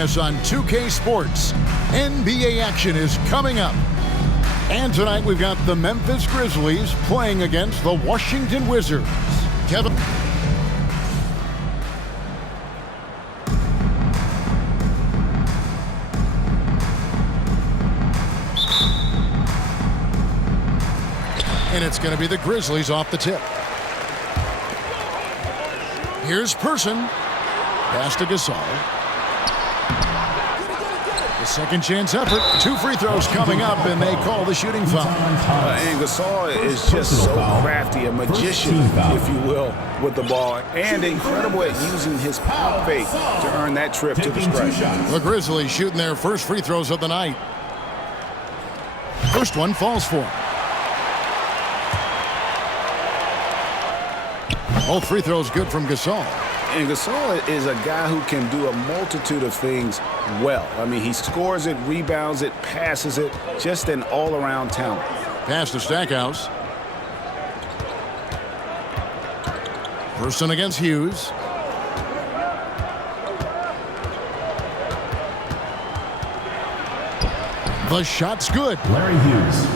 joining us on 2K Sports. NBA action is coming up. And tonight we've got the Memphis Grizzlies playing against the Washington Wizards. Kevin. And it's going to be the Grizzlies off the tip. Here's Person. Pass to Gasol. The second chance effort. 2 free throws coming up, and they call the shooting foul. And Gasol is just so crafty, a magician, if you will, with the ball, and incredible at using his pump fake to earn that trip to the stripe. The Grizzlies shooting their first free throws of the night. First one falls for him. Both free throws good from Gasol. And Gasol is a guy who can do a multitude of things well. I mean, he scores it, rebounds it, passes it, just an all-around talent. Pass to Stackhouse. Person against Hughes. The shot's good. Larry Hughes.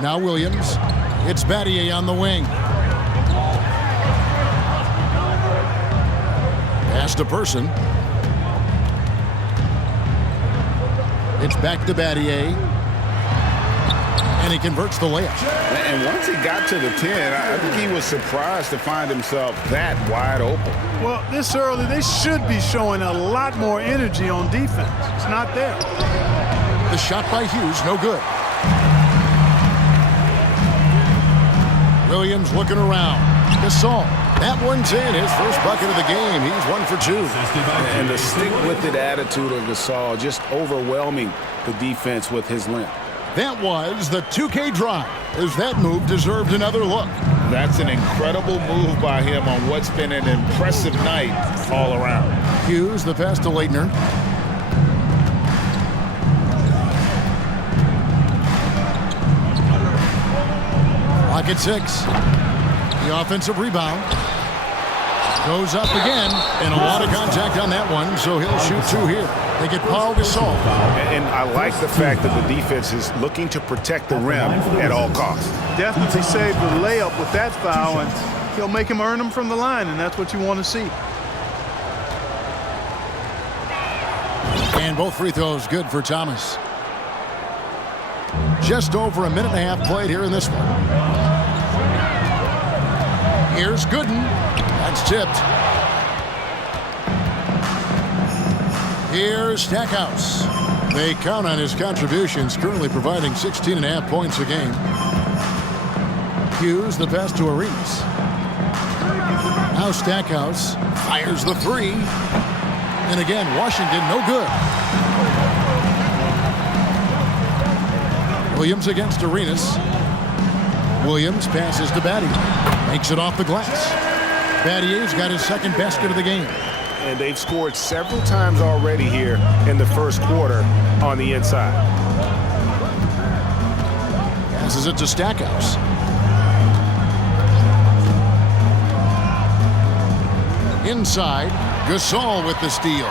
Now Williams. It's Battier on the wing. Pass to Person. It's back to Battier. And he converts the layup. And once he got to the 10, I think he was surprised to find himself that wide open. Well, this early, they should be showing a lot more energy on defense. It's not there. The shot by Hughes, no good. Williams looking around. Gasol. That one's in. His first bucket of the game. He's 1 for 2. And the stick-with-it attitude of Gasol, just overwhelming the defense with his length. That was the 2K drive, as that move deserved another look. That's an incredible move by him on what's been an impressive night all around. Hughes, the pass to Laettner. Pocket 6. The offensive rebound. Goes up again, and a lot of contact on that one, so he'll shoot 2 here. They get Pau Gasol. And I like the fact that the defense is looking to protect the rim at all costs. Definitely saved the layup with that foul, and he'll make him earn them from the line, and that's what you want to see. And both free throws good for Thomas. Just over a minute and a half played here in this one. Here's Gooden. That's tipped. Here's Stackhouse. They count on his contributions, currently providing 16.5 points a game. Hughes, the pass to Arenas. Now Stackhouse fires the 3. And again, Washington, no good. Williams against Arenas. Williams passes to Battier. Makes it off the glass. Battier's got his second basket of the game. And they've scored several times already here in the first quarter on the inside. Passes it to Stackhouse. Inside, Gasol with the steal.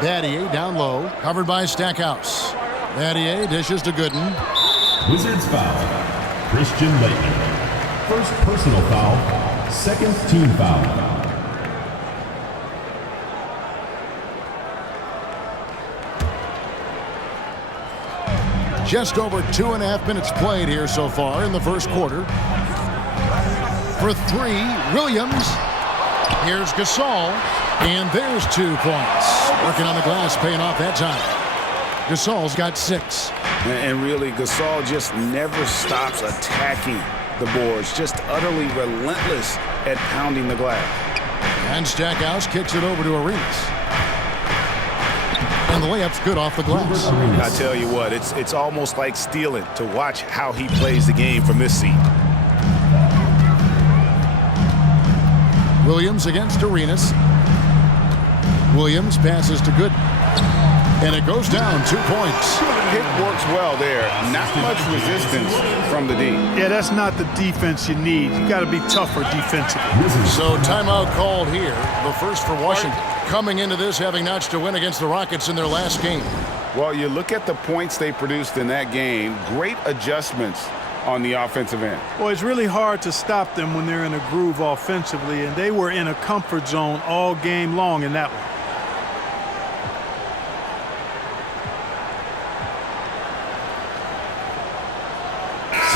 Battier down low, covered by Stackhouse. Battier dishes to Gooden. Wizards foul. Christian Laettner. First personal foul. Second team foul. Just over 2.5 minutes played here so far in the first quarter. For 3, Williams. Here's Gasol. And there's 2 points. Working on the glass, paying off that time. Gasol's got 6. And really, Gasol just never stops attacking the boards. Just utterly relentless at pounding the glass. And Stackhouse kicks it over to Arenas. And the layup's good off the glass. I tell you what, it's almost like stealing to watch how he plays the game from this seat. Williams against Arenas. Williams passes to Gooden. And it goes down 2 points. It works well there. Not much resistance from the D. Yeah, that's not the defense you need. You got to be tougher defensively. So timeout called here. The first for Washington. Coming into this having notched a win against the Rockets in their last game. Well, you look at the points they produced in that game. Great adjustments on the offensive end. Well, it's really hard to stop them when they're in a groove offensively, and they were in a comfort zone all game long in that one.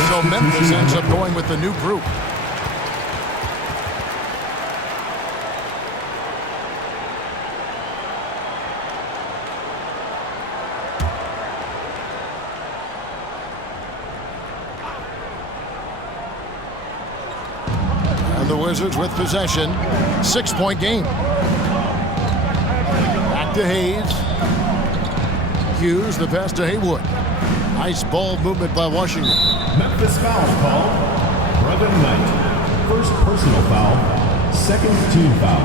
So Memphis ends up going with the new group. And the Wizards with possession. 6-point game. Back to Hayes. Hughes, the pass to Haywood. Nice ball movement by Washington. Memphis foul call. Brevin Knight. First personal foul. Second team foul.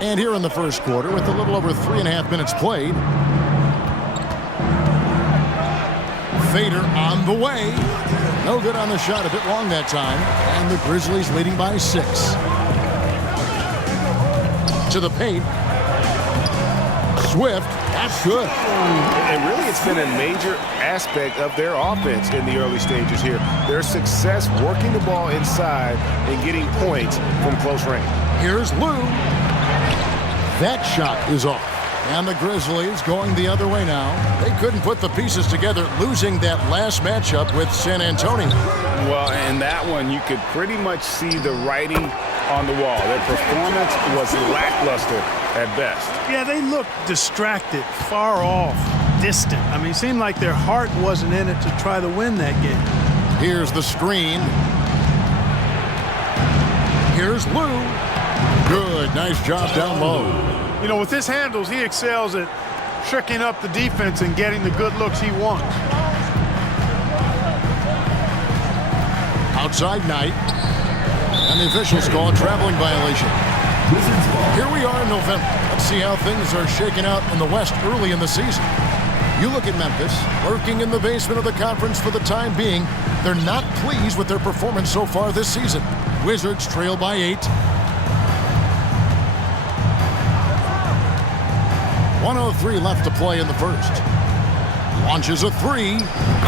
And here in the first quarter, with a little over 3.5 minutes played. Fader on the way. No good on the shot, a bit long that time. And the Grizzlies leading by 6. To the paint. Swift, that's good. And really, it's been a major aspect of their offense in the early stages here. Their success working the ball inside and getting points from close range. Here's Lou. That shot is off. And the Grizzlies going the other way now. They couldn't put the pieces together, losing that last matchup with San Antonio. Well, in that one, you could pretty much see the writing on the wall. Their performance was lackluster at best. Yeah, they looked distracted, far off, distant. I mean, it seemed like their heart wasn't in it to try to win that game. Here's the screen. Here's Lou. Good, nice job down low. You know, with his handles, he excels at tricking up the defense and getting the good looks he wants. Outside Knight. And the officials call a traveling violation. Here we are in November. Let's see how things are shaking out in the West early in the season. You look at Memphis, lurking in the basement of the conference for the time being. They're not pleased with their performance so far this season. Wizards trail by 8. 1:03 left to play in the first. Launches a 3.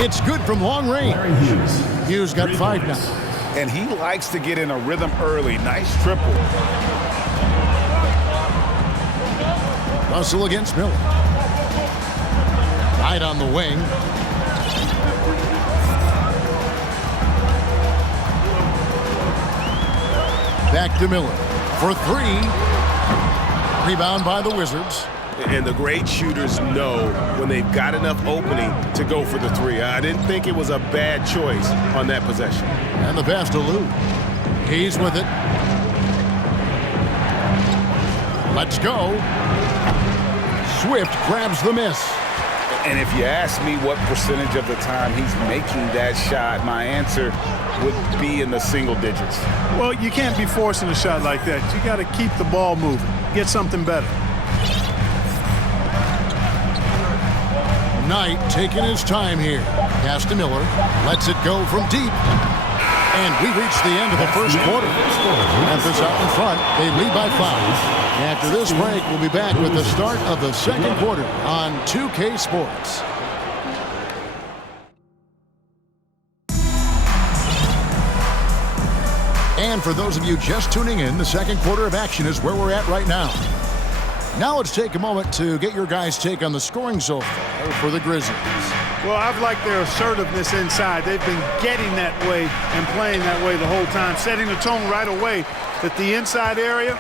It's good from long range. Hughes got 5 now. And he likes to get in a rhythm early. Nice triple. Russell against Miller. Knight on the wing. Back to Miller for 3. Rebound by the Wizards. And the great shooters know when they've got enough opening to go for the 3. I didn't think it was a bad choice on that possession. And the pass to Lou. He's with it. Let's go. Swift grabs the miss. And if you ask me what percentage of the time he's making that shot, my answer would be in the single digits. Well, you can't be forcing a shot like that. You got to keep the ball moving. Get something better. Knight taking his time here. Pass to Miller. Lets it go from deep. And we reach the end of the first quarter. Memphis out in front. They lead by 5. After this break, we'll be back with the start of the second quarter on 2K Sports. And for those of you just tuning in, the second quarter of action is where we're at right now. Now let's take a moment to get your guys' take on the scoring so far for the Grizzlies. Well, I've liked their assertiveness inside. They've been getting that way and playing that way the whole time, setting the tone right away that the inside area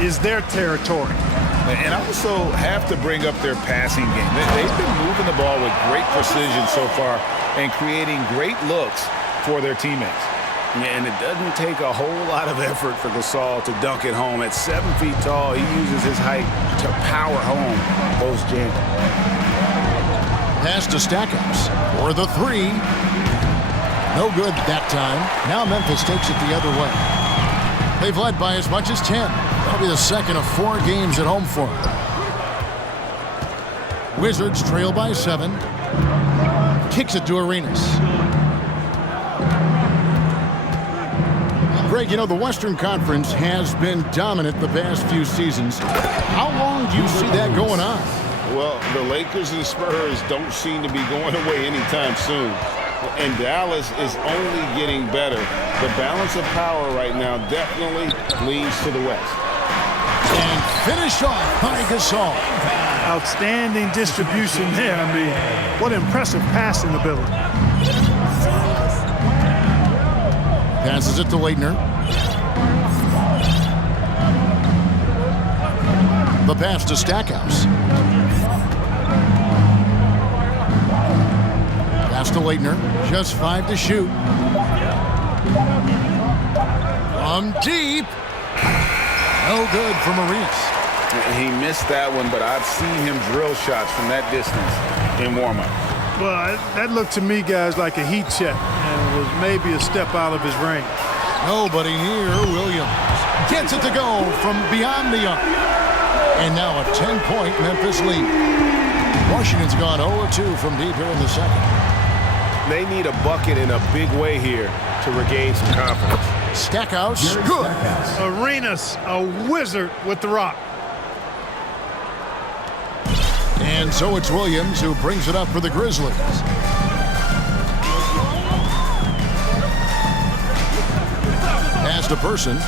is their territory. And I also have to bring up their passing game. They've been moving the ball with great precision so far and creating great looks for their teammates. And it doesn't take a whole lot of effort for Gasol to dunk it home. At 7 feet tall, he uses his height to power home post-jam. Pass to Stackhouse for the 3. No good that time. Now Memphis takes it the other way. They've led by as much as 10. That'll be the second of 4 games at home for them. Wizards trail by 7. Kicks it to Arenas. Greg, you know, the Western Conference has been dominant the past few seasons. How long do you see that going on? Well, the Lakers and Spurs don't seem to be going away anytime soon. And Dallas is only getting better. The balance of power right now definitely leans to the West. And finished off by Gasol. Outstanding distribution there. I mean, what impressive passing ability. Passes it to Laettner. The pass to Stackhouse. Pass to Laettner. Just 5 to shoot. From deep. No good from Arenas. He missed that one, but I've seen him drill shots from that distance in warm-up. Well, that looked to me, guys, like a heat check, and it was maybe a step out of his range. Nobody near Williams. Gets it to go from beyond the arc. And now a 10-point Memphis lead. Washington's gone 0-2 from deep here in the second. They need a bucket in a big way here to regain some confidence. Stackhouse, good. Arenas, a wizard with the rock. And so it's Williams who brings it up for the Grizzlies. Pass to Person.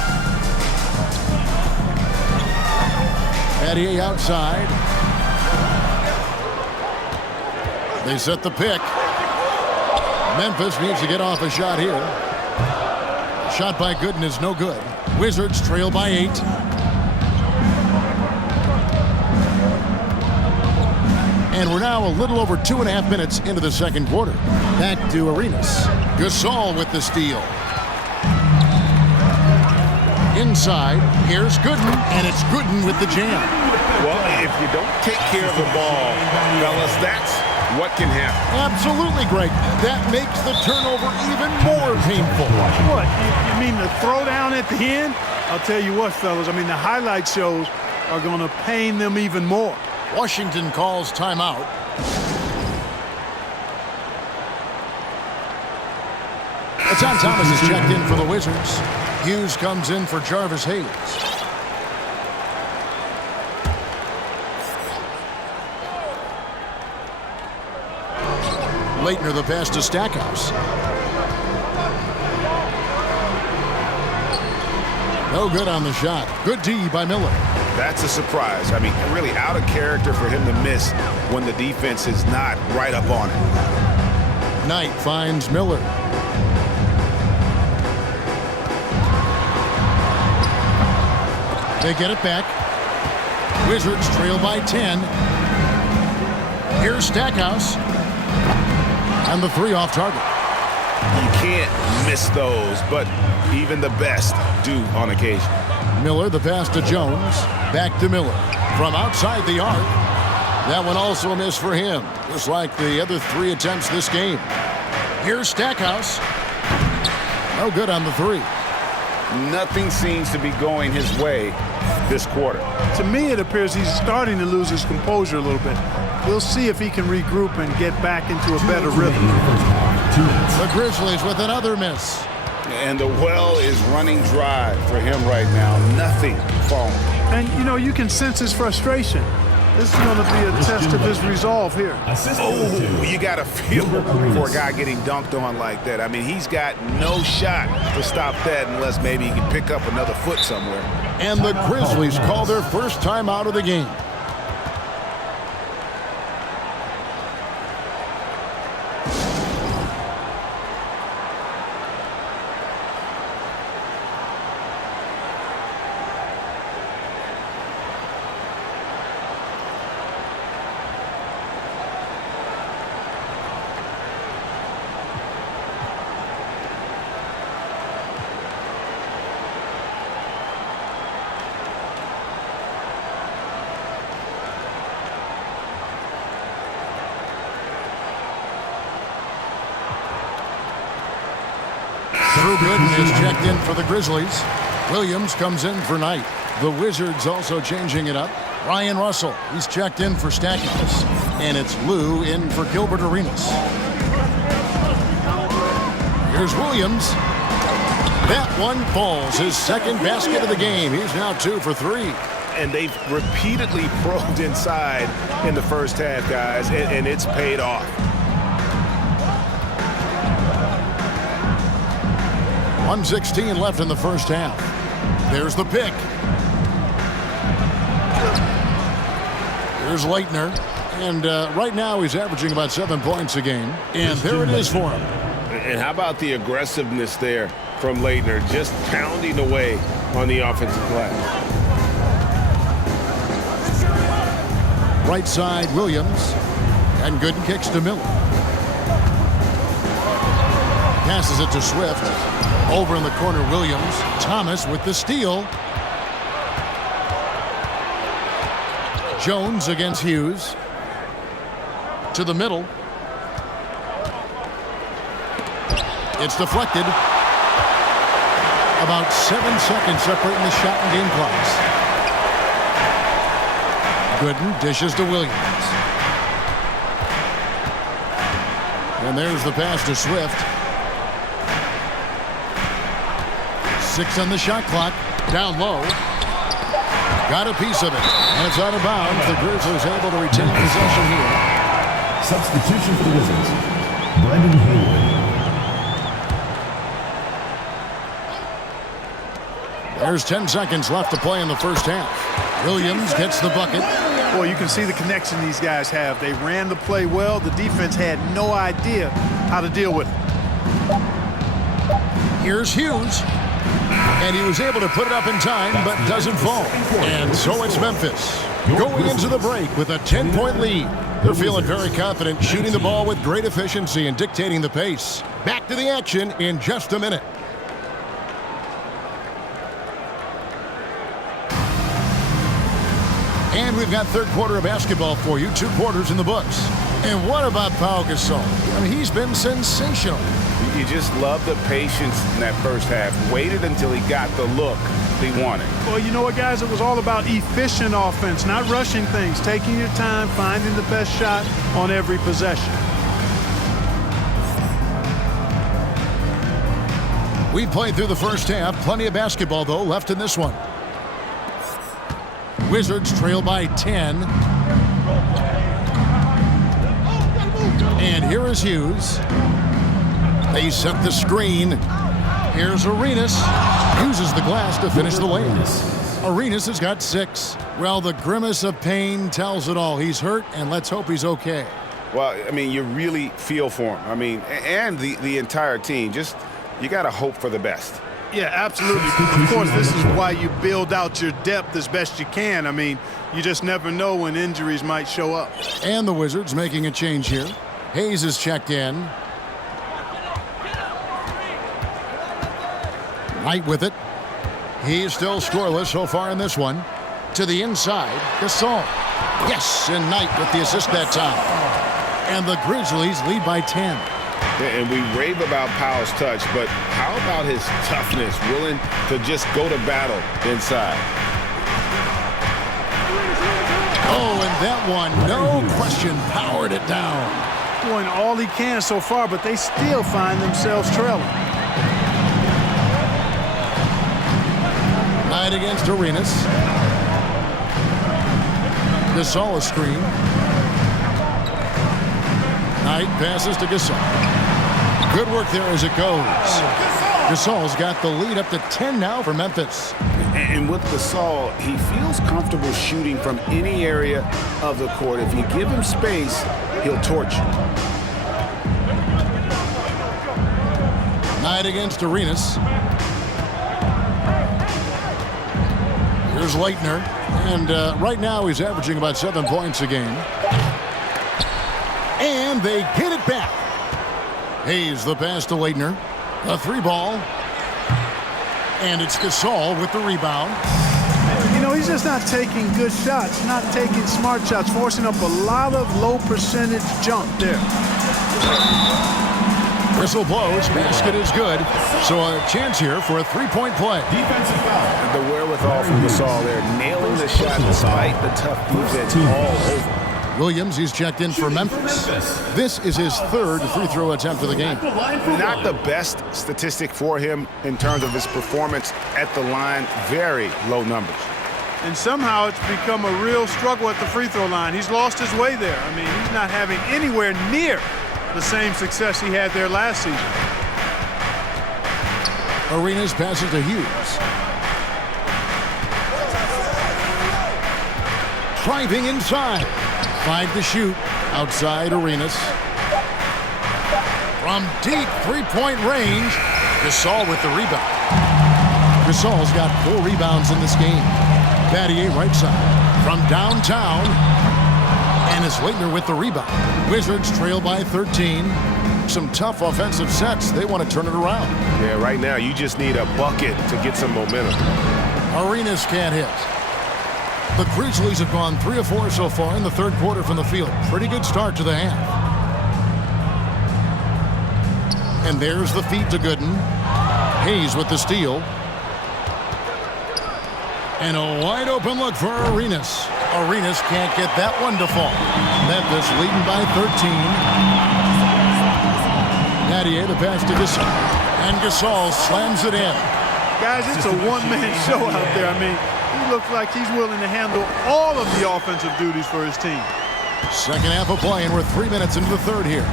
Patty outside. They set the pick. Memphis needs to get off a shot here. Shot by Gooden is no good. Wizards trail by 8. And we're now a little over 2.5 minutes into the second quarter. Back to Arenas. Gasol with the steal. Inside, here's Gooden, and it's Gooden with the jam. Well, if you don't take care of the ball, fellas, that's what can happen. Absolutely, Greg. That makes the turnover even more painful. What, you mean the throwdown at the end? I'll tell you what, fellas, I mean, the highlight shows are going to pain them even more. Washington calls timeout. John Thomas is checked in for the Wizards. Hughes comes in for Jarvis Hayes. Laettner the pass to Stackhouse. No good on the shot. Good D by Miller. That's a surprise. I mean, really out of character for him to miss when the defense is not right up on it. Knight finds Miller. They get it back. Wizards trail by 10. Here's Stackhouse. And the 3 off target. You can't miss those, but even the best do on occasion. Miller, the pass to Jones. Back to Miller. From outside the arc. That one also a miss for him, just like the other 3 attempts this game. Here's Stackhouse. No good on the 3. Nothing seems to be going his way this quarter. To me, it appears he's starting to lose his composure a little bit. We'll see if he can regroup and get back into a better rhythm. The Grizzlies with another miss. And the well is running dry for him right now. Nothing falling. And, you know, you can sense his frustration. This is going to be a test of his resolve here. Oh, you got to feel for a guy getting dunked on like that. I mean, he's got no shot to stop that unless maybe he can pick up another foot somewhere. And the Grizzlies call their first time out of the game. Drew Gooden is checked in for the Grizzlies. Williams comes in for Knight. The Wizards also changing it up. Ryan Russell, he's checked in for Stackhouse. And it's Lou in for Gilbert Arenas. Here's Williams. That one falls. His second basket of the game. He's now 2 for 3. And they've repeatedly probed inside in the first half, guys, and it's paid off. .116 left in the first half. There's the pick. Here's Laettner. And right now he's averaging about 7 points a game. And there it is for him. And how about the aggressiveness there from Laettner, just pounding away on the offensive glass. Right side, Williams. And Gooden kicks to Miller. Passes it to Swift. Over in the corner, Williams. Thomas with the steal. Jones against Hughes. To the middle. It's deflected. About 7 seconds separating the shot and game clocks. Gooden dishes to Williams. And there's the pass to Swift. 6 on the shot clock. Down low. Got a piece of it. And it's out of bounds. The Grizzlies able to retain possession here. Substitution for the Wizards. Brendan Haywood. There's 10 seconds left to play in the first half. Williams gets the bucket. Well, you can see the connection these guys have. They ran the play well. The defense had no idea how to deal with it. Here's Hughes. And he was able to put it up in time, but doesn't fall. And so it's Memphis going into the break with a 10-point lead. They're feeling very confident, shooting the ball with great efficiency and dictating the pace. Back to the action in just a minute. And we've got third quarter of basketball for you. 2 quarters in the books. And what about Pau Gasol? I mean, he's been sensational. You just love the patience in that first half. Waited until he got the look he wanted. Well, you know what, guys? It was all about efficient offense, not rushing things, taking your time, finding the best shot on every possession. We played through the first half. Plenty of basketball, though, left in this one. Wizards trail by 10. And here is Hughes. They set the screen. Here's Arenas. Uses the glass to finish the layup. Arenas has got 6. Well, the grimace of pain tells it all. He's hurt, and let's hope he's okay. Well, I mean, you really feel for him. I mean, and the entire team. Just, you got to hope for the best. Yeah, absolutely. Of course, this is why you build out your depth as best you can. I mean, you just never know when injuries might show up. And the Wizards making a change here. Hayes is checked in. Knight with it. He's still scoreless so far in this one. To the inside, Gasol. Yes, and Knight with the assist that time. And the Grizzlies lead by 10. And we rave about Pau's touch, but how about his toughness, willing to just go to battle inside? Oh, and that one, no question, powered it down. Doing all he can so far, but they still find themselves trailing. Knight against Arenas. Gasol a screen. Knight passes to Gasol. Good work there as it goes. Gasol's got the lead up to 10 now for Memphis. And with Gasol, he feels comfortable shooting from any area of the court. If you give him space, he'll torch you. Knight against Arenas. Here's Laettner. And right now he's averaging about 7 points a game. And they get it back. Hayes the pass to Laettner. A 3-ball. And it's Gasol with the rebound. You know, he's just not taking good shots, not taking smart shots, forcing up a lot of low percentage jump there. Whistle blows. Basket is good. So a chance here for a three-point play. Defensive foul. The wherewithal from Gasol there, nailing the shot despite the tough defense all over. Williams, he's checked in for Memphis. This is his third free throw attempt of the game. Not the best statistic for him in terms of his performance at the line. Very low numbers. And somehow it's become a real struggle at the free throw line. He's lost his way there. I mean, he's not having anywhere near the same success he had there last season. Arenas passes to Hughes. Driving inside. 5 to shoot. Outside Arenas. From deep three-point range, Gasol with the rebound. Gasol's got 4 rebounds in this game. Battier right side. From downtown, and it's Laettner with the rebound. Wizards trail by 13. Some tough offensive sets. They want to turn it around. Yeah, right now you just need a bucket to get some momentum. Arenas can't hit. The Grizzlies have gone 3 of 4 so far in the third quarter from the field. Pretty good start to the half. And there's the feed to Gooden. Hayes with the steal. And a wide open look for Arenas. Arenas can't get that one to fall. Memphis leading by 13. Battier the pass to Gasol. And Gasol slams it in. Guys, it's a one-man show out there. I mean, he looks like he's willing to handle all of the offensive duties for his team. Second half of play, and we're 3 minutes into the third here.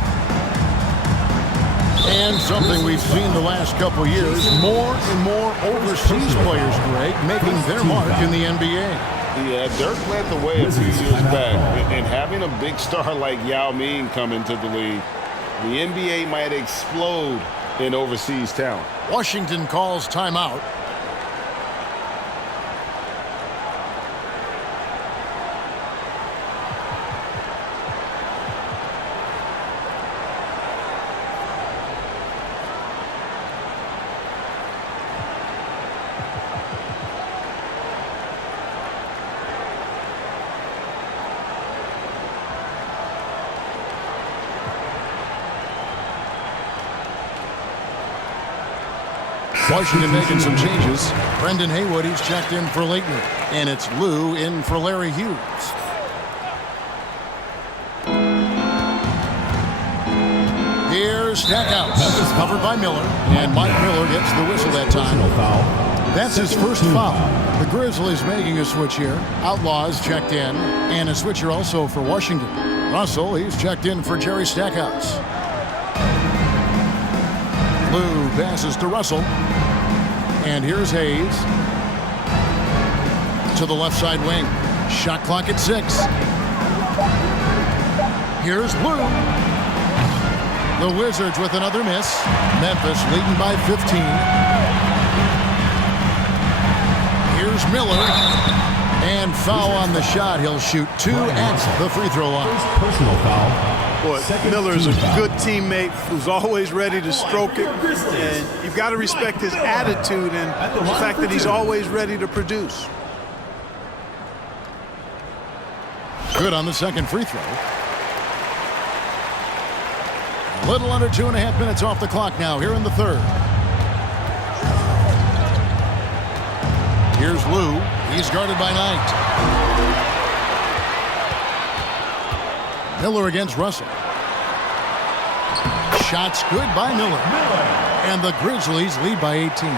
And something we've seen the last couple years, more and more overseas players, Greg, making their mark in the NBA. Yeah, Dirk led the way a few years back. And having a big star like Yao Ming come into the league, the NBA might explode in overseas talent. Washington calls timeout. Washington making some changes. Brendan Haywood, he's checked in for Laettner. And it's Lou in for Larry Hughes. Here's Stackhouse, covered by Miller. And Mike Miller gets the whistle that time. That's his first foul. The Grizzlies making a switch here. Outlaws checked in. And a switcher also for Washington. Russell, he's checked in for Jerry Stackhouse. Lou passes to Russell. And here's Hayes. To the left side wing. Shot clock at 6. Here's Lou. The Wizards with another miss. Memphis leading by 15. Here's Miller. And foul on the shot. He'll shoot 2 at the free throw line. Personal foul. Boy, Miller's a good teammate who's always ready to stroke it. And you've got to respect his attitude and the fact that he's always ready to produce. Good on the second free throw. A little under 2.5 minutes off the clock now here in the third. Here's Lou. He's guarded by Knight. Miller against Russell. Shots good by Miller. And the Grizzlies lead by 18.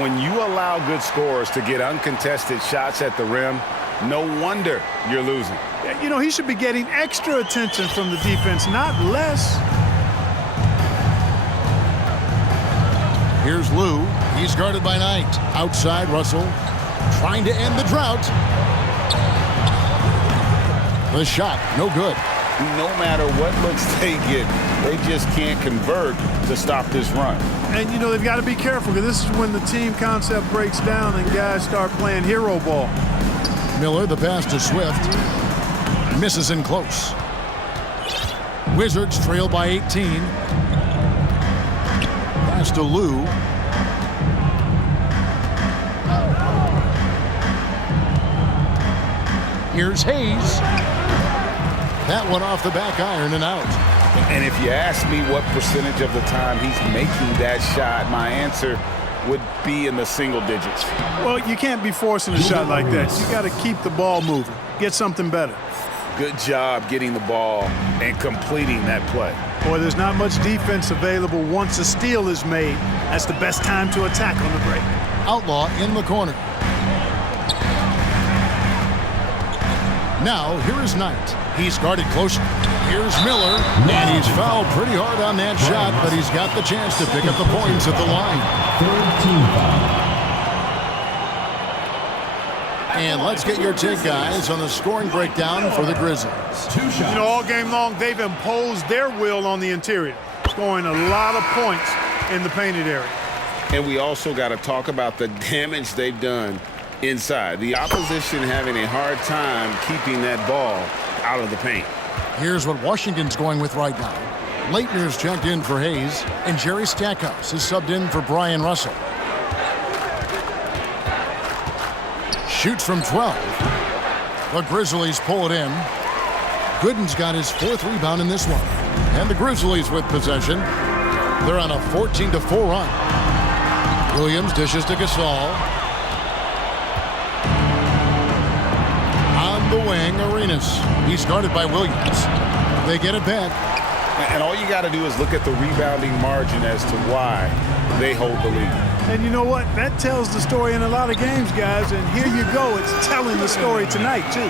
When you allow good scorers to get uncontested shots at the rim, no wonder you're losing. You know, he should be getting extra attention from the defense, not less. Here's Lou. He's guarded by Knight. Outside, Russell trying to end the drought. The shot, no good. No matter what looks they get, they just can't convert to stop this run. And, you know, they've got to be careful because this is when the team concept breaks down and guys start playing hero ball. Miller, the pass to Swift. Misses in close. Wizards trail by 18. Pass to Lou. Here's Hayes. That one off the back iron and out. And if you ask me what percentage of the time he's making that shot, my answer would be in the single digits. Well, you can't be forcing a shot like that. You got to keep the ball moving. Get something better. Good job getting the ball and completing that play. Boy, there's not much defense available once a steal is made. That's the best time to attack on the break. Outlaw in the corner. Now, here is Knight. He's guarded closer. Here's Miller, and he's fouled pretty hard on that shot, but he's got the chance to pick up the points at the line. Third team foul. And let's get your take, guys, on the scoring breakdown for the Grizzlies. 2 shots. You know, all game long, they've imposed their will on the interior, scoring a lot of points in the painted area. And we also got to talk about the damage they've done inside. The opposition having a hard time keeping that ball out of the paint. Here's what Washington's going with right now. Laettner's checked in for Hayes, and Jerry Stackhouse is subbed in for Brian Russell. Shoots from 12. The Grizzlies pull it in. Gooden's got his 4th rebound in this one. And the Grizzlies with possession. They're on a 14-4 run. Williams dishes to Gasol. On the wing, Arenas. He's guarded by Williams. They get it back. And all you got to do is look at the rebounding margin as to why they hold the lead. And you know what? That tells the story in a lot of games, guys. And here you go. It's telling the story tonight, too.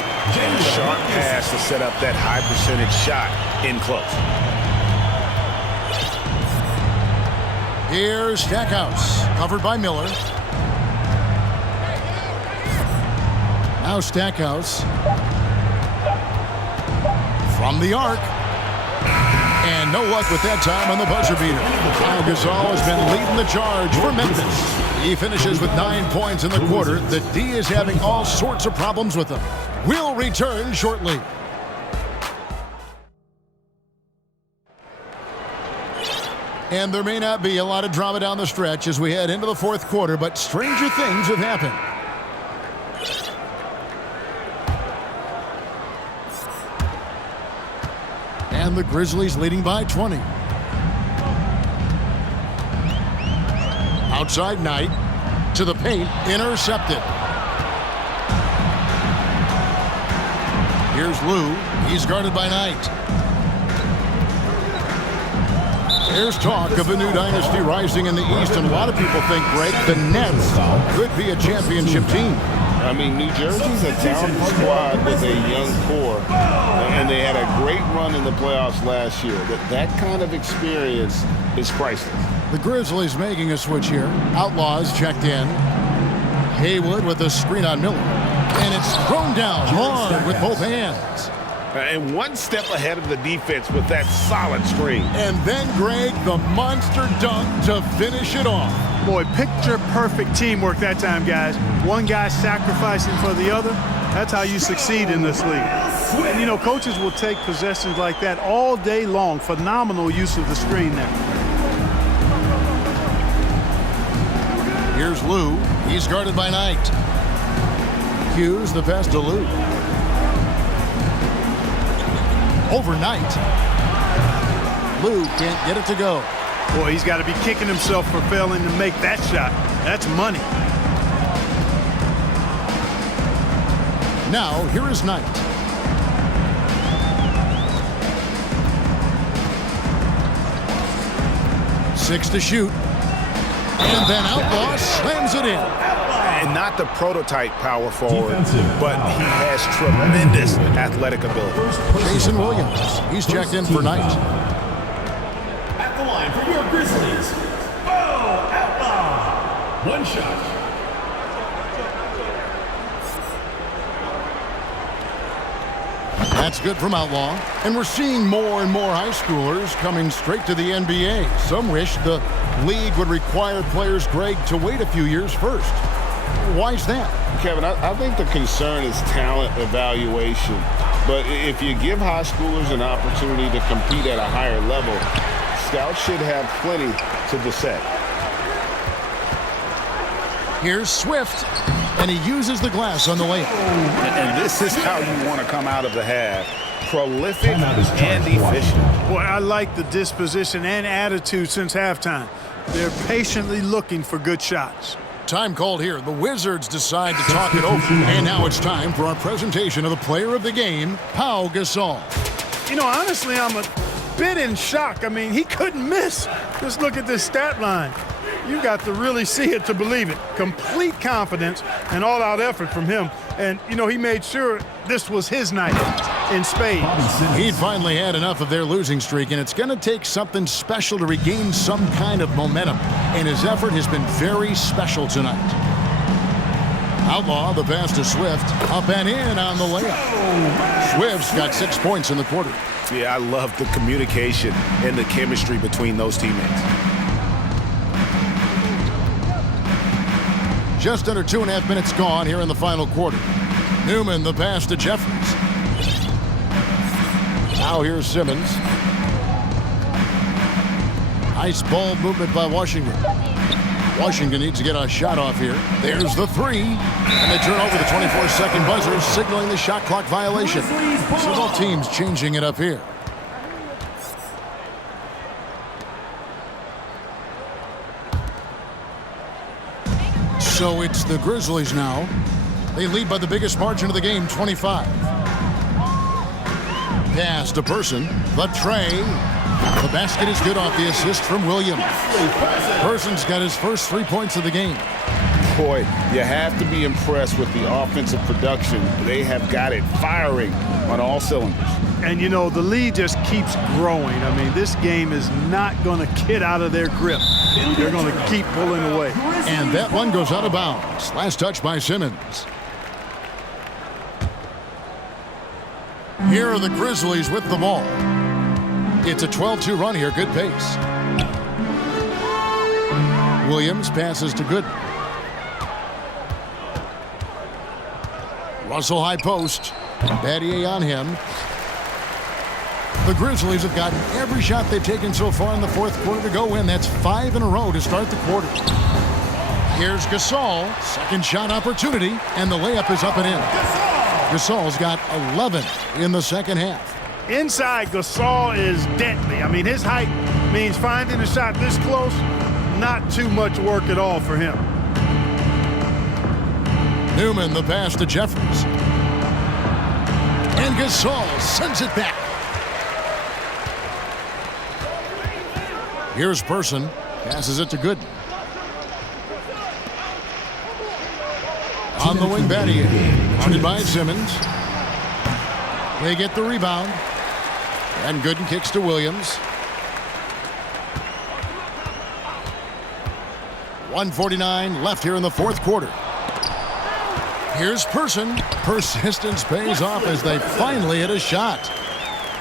Sharp pass to set up that high percentage shot in close. Here's Stackhouse, covered by Miller. Now Stackhouse from the arc. And no luck with that time on the buzzer beater. Pau Gasol has been leading the charge for Memphis. He finishes with 9 points in the quarter. The D is having all sorts of problems with him. We'll return shortly. And there may not be a lot of drama down the stretch as we head into the 4th quarter, but stranger things have happened. And the Grizzlies leading by 20. Outside Knight to the paint, intercepted. Here's Lou. He's guarded by Knight. There's talk of a new dynasty rising in the East, and a lot of people think, Greg, the Nets could be a championship team. I mean, New Jersey's a talented squad with a young core, and they had a great run in the playoffs last year. That kind of experience is priceless. The Grizzlies making a switch here. Outlaws checked in. Haywood with a screen on Miller. And it's thrown down hard with both hands. And one step ahead of the defense with that solid screen. And then, Greg, the monster dunk to finish it off. Boy, picture-perfect teamwork that time, guys. One guy sacrificing for the other. That's how you succeed in this league. And, you know, coaches will take possessions like that all day long. Phenomenal use of the screen there. Here's Lou. He's guarded by Knight. Hughes the pass to Lou. Overnight. Lou can't get it to go. Boy, he's got to be kicking himself for failing to make that shot. That's money. Now, here is Knight. Six to shoot. And then Outlaw slams it in. And not the prototype power forward, but he has tremendous athletic ability. Jason Williams. He's checked in for Knight. At the line for your Grizzlies, Pau Outlaw. 1 shot. That's good from Outlaw. And we're seeing more and more high schoolers coming straight to the NBA. Some wish the league would require players, Greg, to wait a few years first. Why is that? Kevin, I think the concern is talent evaluation. But if you give high schoolers an opportunity to compete at a higher level, scouts should have plenty to dissect. Here's Swift, and he uses the glass on the layup. And this is how you want to come out of the half. prolific and efficient. Boy, I like the disposition and attitude since halftime. They're patiently looking for good shots. Time called here. The Wizards decide to talk it over. And now it's time for our presentation of the player of the game, Pau Gasol. You know, honestly, I'm a bit in shock. I mean, he couldn't miss. Just look at this stat line. You got to really see it to believe it. Complete confidence and all-out effort from him. And, you know, he made sure this was his night in spades. He'd finally had enough of their losing streak, and it's going to take something special to regain some kind of momentum. And his effort has been very special tonight. Outlaw, the pass to Swift. Up and in on the layup. Swift's got 6 points in the quarter. Yeah, I love the communication and the chemistry between those teammates. Just under 2.5 minutes gone here in the final quarter. Newman, the pass to Jeffries. Now here's Simmons. Nice ball movement by Washington. Washington needs to get a shot off here. There's the three. And they turn over the 24-second buzzer, signaling the shot clock violation. So both teams changing it up here. So it's the Grizzlies now. They lead by the biggest margin of the game, 25. Pass to Person. The tray. The basket is good off the assist from Williams. Person's got his first 3 points of the game. Boy, you have to be impressed with the offensive production. They have got it firing on all cylinders. And, you know, the lead just keeps growing. I mean, this game is not going to get out of their grip. They're going to keep pulling away. And that one goes out of bounds. Last touch by Simmons. Here are the Grizzlies with the ball. It's a 12-2 run here. Good pace. Williams passes to Gooden. Russell high post. Battier on him. The Grizzlies have gotten every shot they've taken so far in the fourth quarter to go in. That's 5 in a row to start the quarter. Here's Gasol. Second shot opportunity. And the layup is up and in. Gasol's got 11 in the second half. Inside, Gasol is deadly. I mean, his height means finding a shot this close, not too much work at all for him. Newman, the pass to Jeffries. And Gasol sends it back. Here's Person. Passes it to Gooden. On the wing, Battier. Guarded by Simmons. They get the rebound. And Gooden kicks to Williams. 1:49 left here in the fourth quarter. Here's Person. Persistence pays off as they finally hit a shot.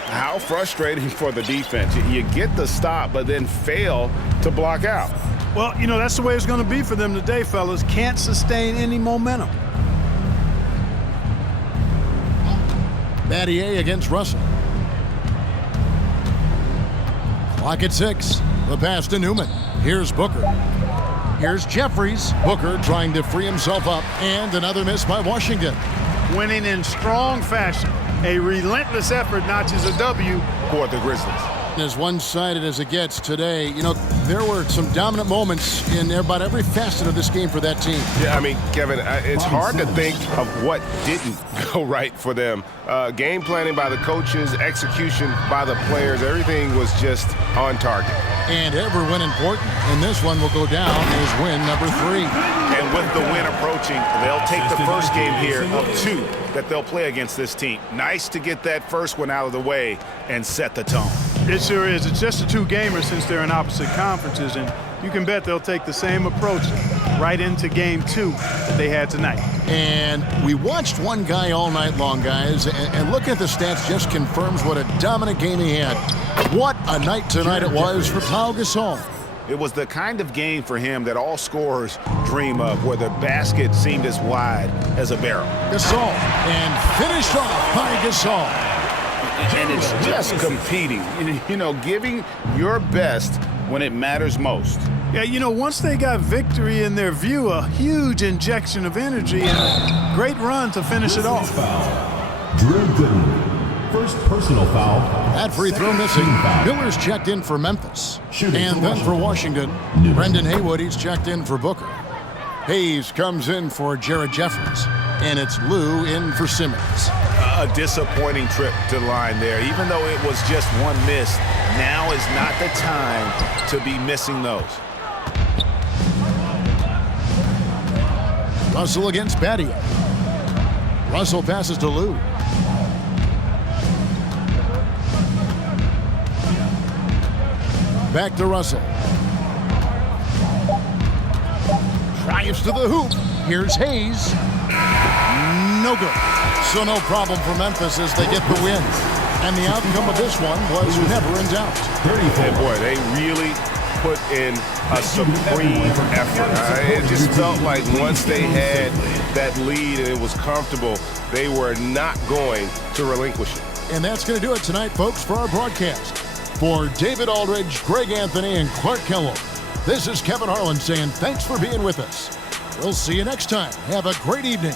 How frustrating for the defense. You get the stop, but then fail to block out. Well, you know, that's the way it's going to be for them today, fellas. Can't sustain any momentum. Battier against Russell. Clock at 6. The pass to Newman. Here's Booker. Here's Jeffries. Booker trying to free himself up. And another miss by Washington. Winning in strong fashion. A relentless effort notches a W For the Grizzlies. As one-sided as it gets today, you know, there were some dominant moments in about every facet of this game for that team. Yeah, I mean, Kevin, it's hard to think of what didn't go right for them. Game planning by the coaches, execution by the players, everything was just on target. And every win important, and this one will go down as win number 3. And with the win approaching, they'll take the first game here of 2 that they'll play against this team. Nice to get that first one out of the way and set the tone. It sure is. It's just a 2-gamer since they're in opposite conferences, and you can bet they'll take the same approach right into game 2 that they had tonight. And we watched one guy all night long, guys, and look at the stats just confirms what a dominant game he had. What a night tonight it was for Pau Gasol. It was the kind of game for him that all scorers dream of, where the basket seemed as wide as a barrel. Gasol, and finished off by Gasol. And it's just competing, you know, giving your best when it matters most. Yeah, you know, once they got victory in their view, a huge injection of energy and a great run to finish it off. Driven. First personal foul. That free throw missing. Foul. Miller's checked in for Memphis. Shooting And for then for Washington, Newman. Brendan Haywood, he's checked in for Booker. Hayes comes in for Jared Jeffries. And it's Lou in for Simmons. A disappointing trip to the line there. Even though it was just one miss, now is not the time to be missing those. Russell against Badia. Russell passes to Lou. Back to Russell. Drives to the hoop. Here's Hayes. No good. So no problem for Memphis as they get the win. And the outcome of this one was never in doubt. And boy, they really put in a supreme effort. It just felt like once they had that lead and it was comfortable, they were not going to relinquish it. And that's going to do it tonight, folks, for our broadcast. For David Aldridge, Greg Anthony, and Clark Kellogg, this is Kevin Harlan saying thanks for being with us. We'll see you next time. Have a great evening.